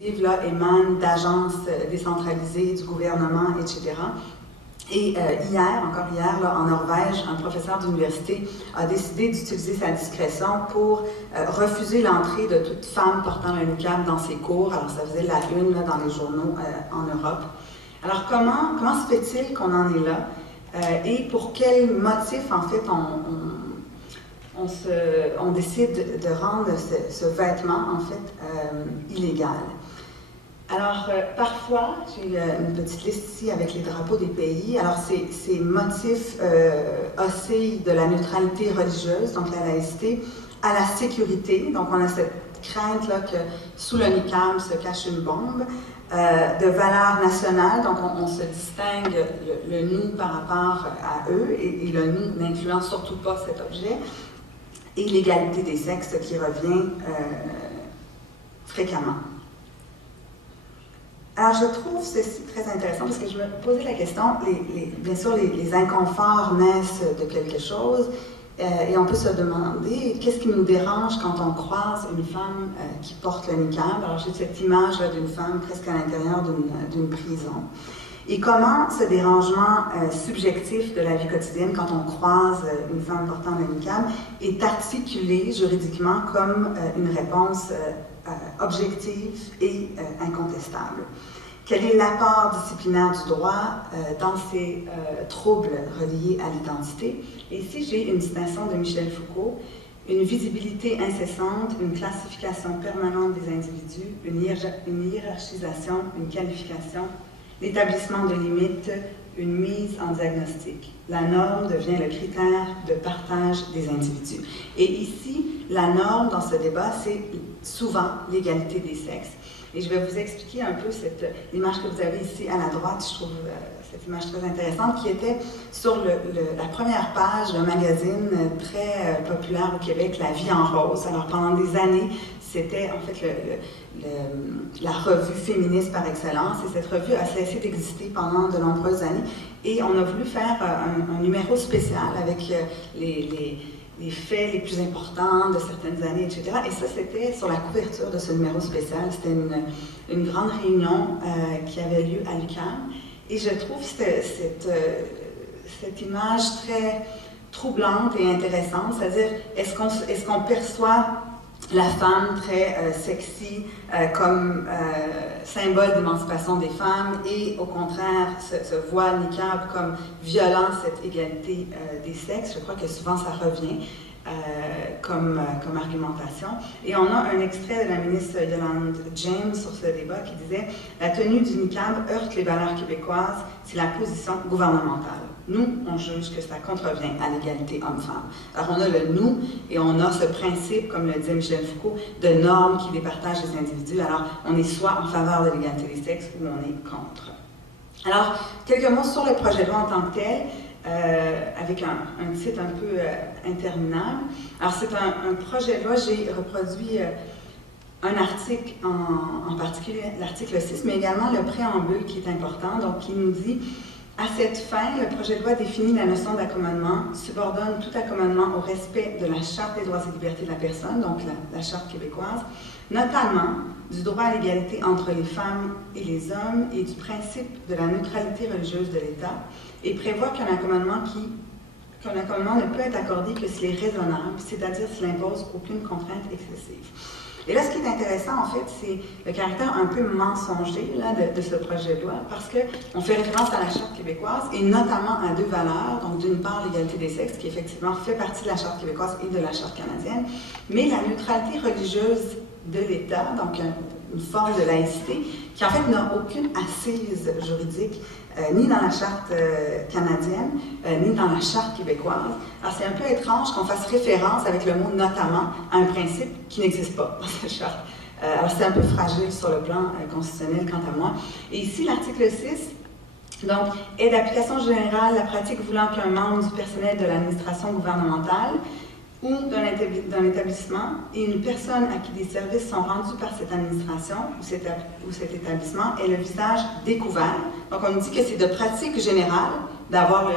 Là, émanent d'agences décentralisées, du gouvernement, etc. Et encore hier, là, en Norvège, un professeur d'université a décidé d'utiliser sa discrétion pour refuser l'entrée de toute femme portant le niqab dans ses cours. Alors, ça faisait la une là, dans les journaux en Europe. Alors, comment se fait-il qu'on en est là? Et pour quel motif, en fait, on décide de rendre ce vêtement, en fait, illégal? Alors, parfois, j'ai une petite liste ici avec les drapeaux des pays. Alors, ces motifs oscillent de la neutralité religieuse, donc la laïcité, à la sécurité. Donc, on a cette crainte-là que sous le niqab se cache une bombe, de valeur nationale, donc on se distingue le nous par rapport à eux, et le nous n'incluant surtout pas cet objet, et l'égalité des sexes qui revient fréquemment. Alors, je trouve ceci très intéressant parce que je me posais la question, bien sûr, les inconforts naissent de quelque chose et on peut se demander qu'est-ce qui nous dérange quand on croise une femme qui porte le niqab. Alors, j'ai cette image d'une femme presque à l'intérieur d'une prison. Et comment ce dérangement subjectif de la vie quotidienne, quand on croise une femme portant le niqab, est articulé juridiquement comme une réponse objective et incontestable. Quel est l'apport disciplinaire du droit dans ces troubles reliés à l'identité? Et ici, j'ai une citation de Michel Foucault. Une visibilité incessante, une classification permanente des individus, une hiérarchisation, une qualification, l'établissement de limites, une mise en diagnostic. La norme devient le critère de partage des individus. Et ici, la norme dans ce débat, c'est souvent l'égalité des sexes. Et je vais vous expliquer un peu l'image que vous avez ici à la droite. Je trouve cette image très intéressante qui était sur la première page d'un magazine très populaire au Québec, La Vie en rose. Alors pendant des années, c'était en fait la revue féministe par excellence, et cette revue a cessé d'exister pendant de nombreuses années. Et on a voulu faire un numéro spécial avec les faits les plus importants de certaines années, etc. Et ça, c'était sur la couverture de ce numéro spécial. C'était une grande réunion qui avait lieu à l'UQAM. Et je trouve cette image très troublante et intéressante, c'est-à-dire, est-ce qu'on perçoit la femme très sexy comme symbole d'émancipation des femmes et au contraire ce voile niqab comme violant cette égalité des sexes? Je crois que souvent ça revient comme argumentation. Et on a un extrait de la ministre Yolande James sur ce débat qui disait « La tenue du niqab heurte les valeurs québécoises, c'est la position gouvernementale. Nous, on juge que ça contrevient à l'égalité homme-femme. » Alors on a le « nous » et on a ce principe, comme le disait Michel Foucault, de normes qui départagent les individus. Alors on est soit en faveur de l'égalité des sexes ou on est contre. Alors, quelques mots sur le projet de loi en tant que tel. Avec un titre un peu interminable. Alors, c'est un projet de loi, j'ai reproduit un article en particulier, l'article 6, mais également le préambule qui est important, donc qui nous dit « À cette fin, le projet de loi définit la notion d'accommodement, subordonne tout accommodement au respect de la Charte des droits et libertés de la personne, donc la Charte québécoise, notamment du droit à l'égalité entre les femmes et les hommes et du principe de la neutralité religieuse de l'État, et prévoit qu'un accommodement ne peut être accordé que s'il est raisonnable, c'est-à-dire s'il n'impose aucune contrainte excessive. » Et là, ce qui est intéressant, en fait, c'est le caractère un peu mensonger là, de ce projet de loi, parce qu'on fait référence à la Charte québécoise, et notamment à deux valeurs, donc d'une part l'égalité des sexes, qui effectivement fait partie de la Charte québécoise et de la Charte canadienne, mais la neutralité religieuse de l'État, donc une forme de laïcité, qui en fait n'a aucune assise juridique, ni dans la Charte canadienne, ni dans la Charte québécoise. Alors c'est un peu étrange qu'on fasse référence avec le mot « notamment » à un principe qui n'existe pas dans cette Charte. Alors c'est un peu fragile sur le plan constitutionnel quant à moi. Et ici, l'article 6, donc, est d'application générale la pratique voulant qu'un membre du personnel de l'administration gouvernementale ou d'un établissement et une personne à qui des services sont rendus par cette administration ou cet établissement ait le visage découvert. Donc, on nous dit que c'est de pratique générale d'avoir le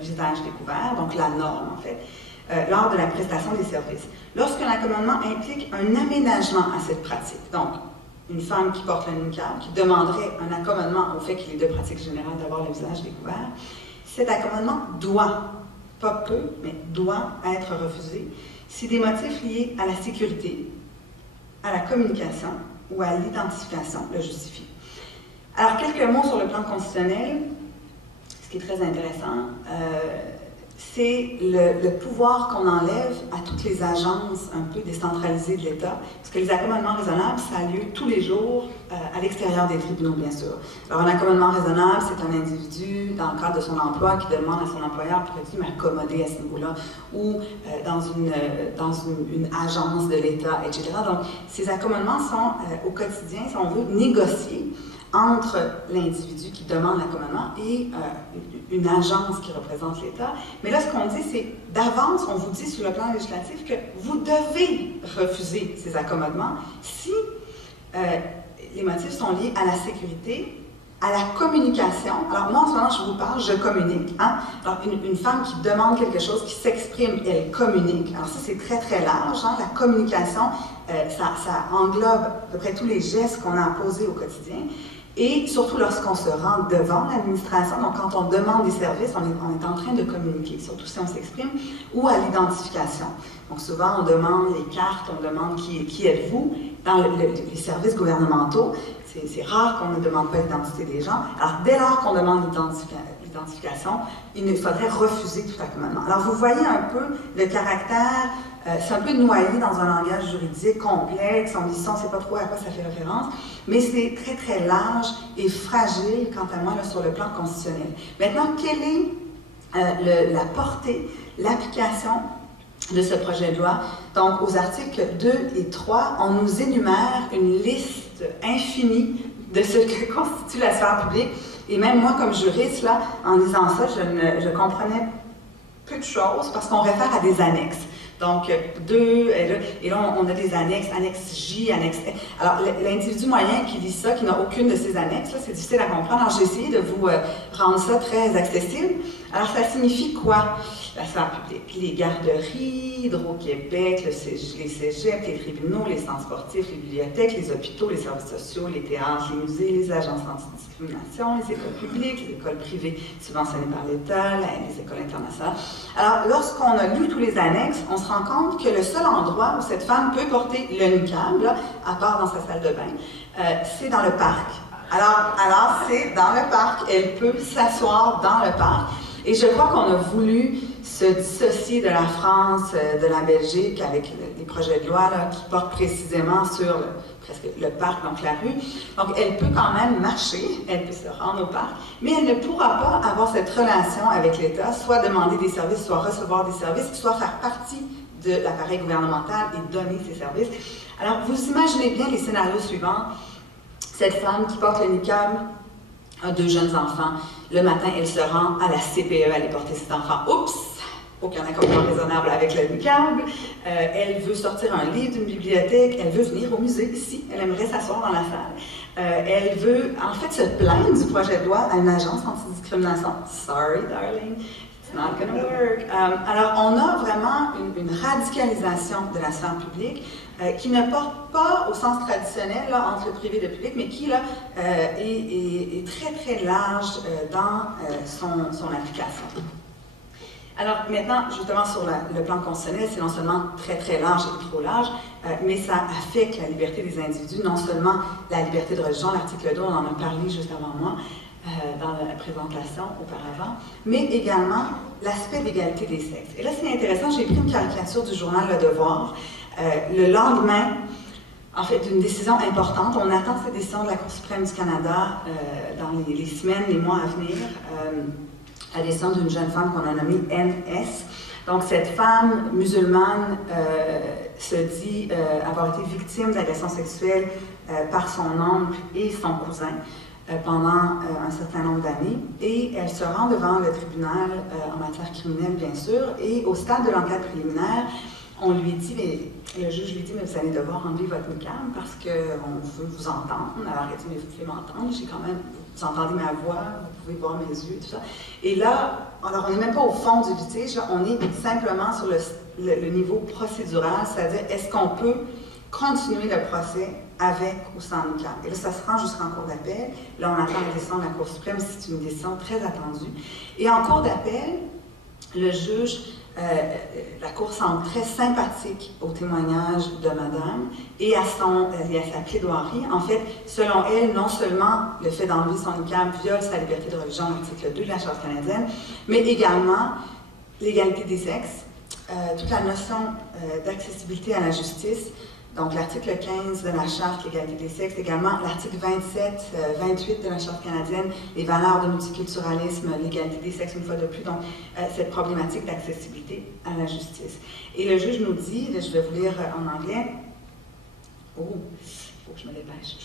visage découvert, donc la norme en fait, lors de la prestation des services. Lorsqu'un accommodement implique un aménagement à cette pratique, donc une femme qui porte le niqab, qui demanderait un accommodement au fait qu'il est de pratique générale d'avoir le visage découvert, cet accommodement doit, pas peut, mais doit être refusé si des motifs liés à la sécurité, à la communication ou à l'identification le justifient. Alors, quelques mots sur le plan constitutionnel. Ce qui est très intéressant, c'est le pouvoir qu'on enlève à toutes les agences un peu décentralisées de l'État, parce que les accommodements raisonnables, ça a lieu tous les jours à l'extérieur des tribunaux, bien sûr. Alors, un accommodement raisonnable, c'est un individu, dans le cadre de son emploi, qui demande à son employeur, pourrait-il m'accommoder à ce niveau-là, ou dans une agence de l'État, etc. Donc, ces accommodements sont, au quotidien, si on veut, négociés entre l'individu qui demande l'accommodement et une agence qui représente l'État. Mais là, ce qu'on dit, c'est d'avance, on vous dit sur le plan législatif que vous devez refuser ces accommodements si les motifs sont liés à la sécurité, à la communication. Alors moi, en ce moment, je vous parle, je communique. Hein? Alors, une femme qui demande quelque chose, qui s'exprime, elle communique. Alors ça, c'est très, très large. Hein? La communication, ça englobe à peu près tous les gestes qu'on a à poser au quotidien. Et surtout lorsqu'on se rend devant l'administration, donc quand on demande des services, on est en train de communiquer, surtout si on s'exprime, ou à l'identification. Donc souvent, on demande les cartes, on demande qui êtes-vous. Dans les services gouvernementaux, c'est rare qu'on ne demande pas l'identité des gens. Alors dès lors qu'on demande l'identification, il faudrait refuser tout accommodement. Alors vous voyez un peu le caractère, c'est un peu noyé dans un langage juridique complexe, on dit ça, on ne sait pas trop à quoi ça fait référence, mais c'est très très large et fragile, quant à moi, là, sur le plan constitutionnel. Maintenant, quelle est la portée, l'application de ce projet de loi? Donc, aux articles 2 et 3, on nous énumère une liste infinie de ce que constitue la sphère publique. Et même moi, comme juriste, là, en lisant ça, je comprenais peu de choses parce qu'on réfère à des annexes. Donc, 2, et là, on a des annexes, annexe J, annexe... Alors, l'individu moyen qui lit ça, qui n'a aucune de ces annexes, là, c'est difficile à comprendre. Alors, j'ai essayé de vous rendre ça très accessible. Alors, ça signifie quoi? La sphère publique. Les garderies, Hydro-Québec, les cégeps, les tribunaux, les centres sportifs, les bibliothèques, les hôpitaux, les services sociaux, les théâtres, les musées, les agences anti-discrimination, les écoles publiques, les écoles privées subventionnées par l'État, les écoles internationales. Alors, lorsqu'on a lu tous les annexes, on se rend compte que le seul endroit où cette femme peut porter le niqab, là, à part dans sa salle de bain, c'est dans le parc. Alors c'est dans le parc. Elle peut s'asseoir dans le parc. Et je crois qu'on a voulu se dissocier de la France, de la Belgique, avec les projets de loi là, qui portent précisément sur presque le parc, donc la rue. Donc, elle peut quand même marcher, elle peut se rendre au parc, mais elle ne pourra pas avoir cette relation avec l'État, soit demander des services, soit recevoir des services, soit faire partie de l'appareil gouvernemental et donner ces services. Alors, vous imaginez bien les scénarios suivants. Cette femme qui porte le niqab a 2 jeunes enfants. Le matin, elle se rend à la CPE, aller porter ses enfants. Oups! Aucun accommodement raisonnable avec le niqab. Elle veut sortir un livre d'une bibliothèque. Elle veut venir au musée ici. Elle aimerait s'asseoir dans la salle. Elle veut, en fait, se plaindre du projet de loi à une agence anti-discrimination. Sorry, darling. It's not gonna work. Alors, on a vraiment une radicalisation de la sphère publique qui ne porte pas au sens traditionnel là, entre le privé et le public, mais qui là, est très très large dans son application. Alors maintenant, justement sur le plan constitutionnel, c'est non seulement très très large et trop large, mais ça affecte la liberté des individus, non seulement la liberté de religion, l'article 2, on en a parlé juste avant moi, dans la présentation auparavant, mais également l'aspect d'égalité des sexes. Et là, c'est intéressant, j'ai pris une caricature du journal Le Devoir. Le lendemain, en fait, d'une décision importante, on attend cette décision de la Cour suprême du Canada dans les semaines, les mois à venir, la décision d'une jeune femme qu'on a nommée NS. Donc, cette femme musulmane se dit avoir été victime d'agression sexuelle par son oncle et son cousin pendant un certain nombre d'années. Et elle se rend devant le tribunal en matière criminelle, bien sûr, et au stade de l'enquête préliminaire, on lui dit, mais le juge lui dit, mais vous allez devoir enlever votre niqab parce qu'on veut vous entendre. Alors, elle dit, mais vous pouvez m'entendre, j'ai quand même, vous entendez ma voix, vous pouvez voir mes yeux, tout ça. Et là, alors on n'est même pas au fond du litige, là, on est simplement sur le niveau procédural, c'est-à-dire, est-ce qu'on peut continuer le procès avec ou sans niqab. Et là, ça se rend jusqu'en cour d'appel. Là, on attend la décision de la Cour suprême, c'est une décision très attendue. Et en cour d'appel, le juge, la Cour semble très sympathique au témoignage de Madame et à sa plaidoirie. En fait, selon elle, non seulement le fait d'enlever son niqab viole sa liberté de religion, l'article 2 de la Charte canadienne, mais également l'égalité des sexes, toute la notion d'accessibilité à la justice, donc l'article 15 de la Charte, l'égalité des sexes, également l'article 27, 28 de la Charte canadienne, les valeurs de multiculturalisme, l'égalité des sexes une fois de plus, donc cette problématique d'accessibilité à la justice. Et le juge nous dit, je vais vous lire en anglais, oh, il faut que je me dépêche,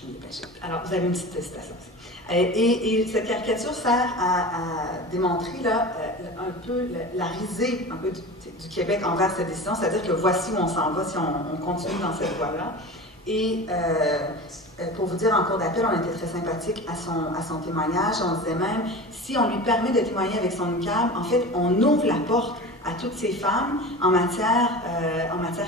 Alors, vous avez une petite citation aussi. Et cette caricature sert à démontrer là, un peu la risée un peu du Québec envers cette décision, c'est-à-dire que voici où on s'en va si on continue dans cette voie-là. Et pour vous dire, en cour d'appel, on était très sympathique à son témoignage. On disait même, si on lui permet de témoigner avec son niqab, en fait, on ouvre la porte à toutes ces femmes en matière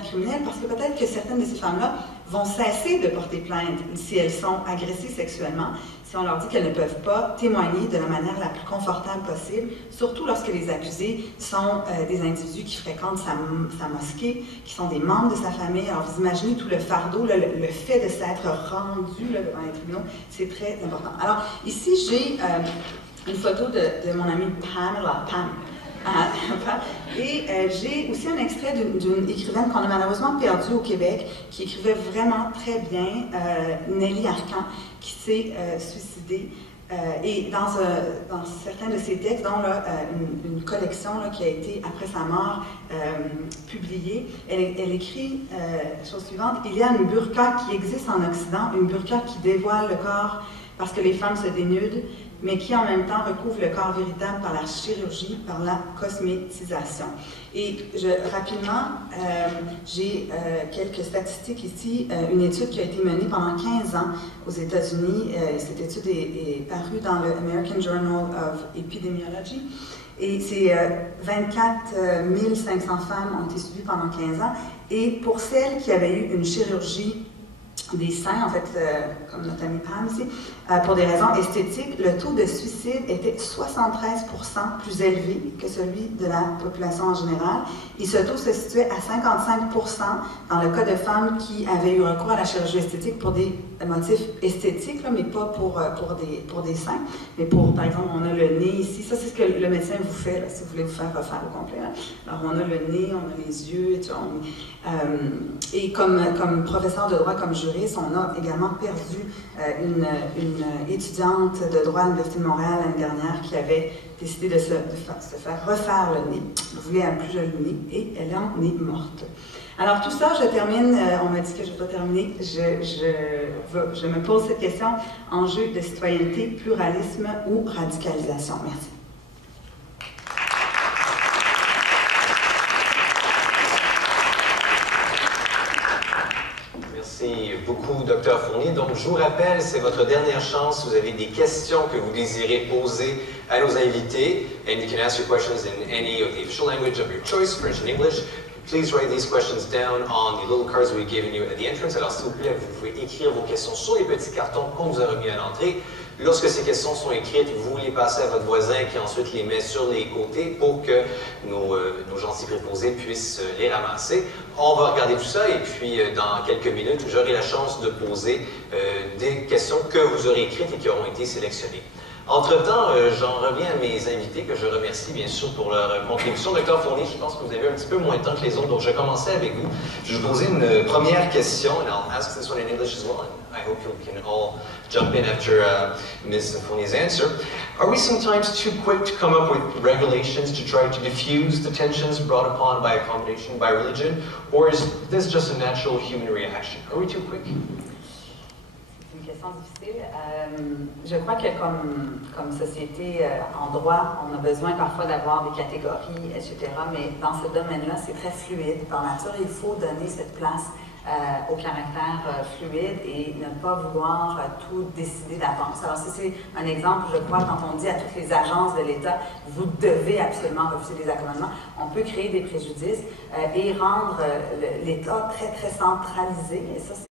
criminelle, parce que peut-être que certaines de ces femmes-là vont cesser de porter plainte si elles sont agressées sexuellement, si on leur dit qu'elles ne peuvent pas témoigner de la manière la plus confortable possible, surtout lorsque les accusés sont des individus qui fréquentent sa mosquée, qui sont des membres de sa famille. Alors vous imaginez tout le fardeau, le fait de s'être rendu là, devant les tribunaux, c'est très important. Alors ici, j'ai une photo de mon amie Pam. Et j'ai aussi un extrait d'une écrivaine qu'on a malheureusement perdue au Québec, qui écrivait vraiment très bien, Nelly Arcan, qui s'est suicidée. Et dans certains de ses textes, dont là, une collection là, qui a été, après sa mort, publiée, elle écrit la chose suivante: il y a une burqa qui existe en Occident, une burqa qui dévoile le corps parce que les femmes se dénudent, mais qui en même temps recouvre le corps véritable par la chirurgie, par la cosmétisation. Et rapidement, j'ai quelques statistiques ici. Une étude qui a été menée pendant 15 ans aux États-Unis. Cette étude est parue dans le American Journal of Epidemiology. Et c'est 24 500 femmes ont été suivies pendant 15 ans. Et pour celles qui avaient eu une chirurgie des seins, en fait, comme notre amie Pam ici, pour des raisons esthétiques, le taux de suicide était 73% plus élevé que celui de la population en général. Et ce taux se situait à 55% dans le cas de femmes qui avaient eu recours à la chirurgie esthétique pour des motifs esthétiques, là, mais pas pour des seins, mais pour, par exemple, on a le nez ici. Ça, c'est ce que le médecin vous fait, là, si vous voulez vous faire refaire au complet. Là. Alors, on a le nez, on a les yeux, et comme professeur de droit, comme juriste, on a également perdu une étudiante de droit à l'Université de Montréal l'année dernière qui avait décidé de se faire refaire le nez. Elle voulait un plus joli nez et elle en est morte. Alors tout ça, je termine, on m'a dit que je ne vais pas terminer, je me pose cette question: enjeu de citoyenneté, pluralisme ou radicalisation? Merci. Merci beaucoup, Dr. Fournier. Donc, je vous rappelle, c'est votre dernière chance. Vous avez des questions que vous désirez poser à nos invités. And you can ask your questions in any of the official language of your choice, French and English. Please write these questions down on the little cards we've given you at the entrance. Alors, s'il vous plaît, vous pouvez écrire vos questions sur les petits cartons qu'on vous a remis à l'entrée. Lorsque ces questions sont écrites, vous les passez à votre voisin qui ensuite les met sur les côtés pour que nos gentils préposés puissent les ramasser. On va regarder tout ça et puis dans quelques minutes, j'aurai la chance de poser des questions que vous aurez écrites et qui auront été sélectionnées. Entre-temps, j'en reviens à mes invités que je remercie bien sûr pour leur contribution. Dr. Fournier, je pense que vous avez un petit peu moins de temps que les autres, donc je vais commencer avec vous. Je vais vous poser une première question, and I'll ask this one in English as well, and I hope you can all jump in after Ms. Fournier's answer. Are we sometimes too quick to come up with regulations to try to diffuse the tensions brought upon by accommodation, by religion, or is this just a natural human reaction? Are we too quick? Difficile. Je crois que comme société en droit, on a besoin parfois d'avoir des catégories, etc. Mais dans ce domaine-là, c'est très fluide. Par nature, il faut donner cette place au caractère fluide et ne pas vouloir tout décider d'avance. Alors, si c'est un exemple, je crois, quand on dit à toutes les agences de l'État, vous devez absolument refuser les accommodements, on peut créer des préjudices et rendre l'État très, très centralisé. Et ça,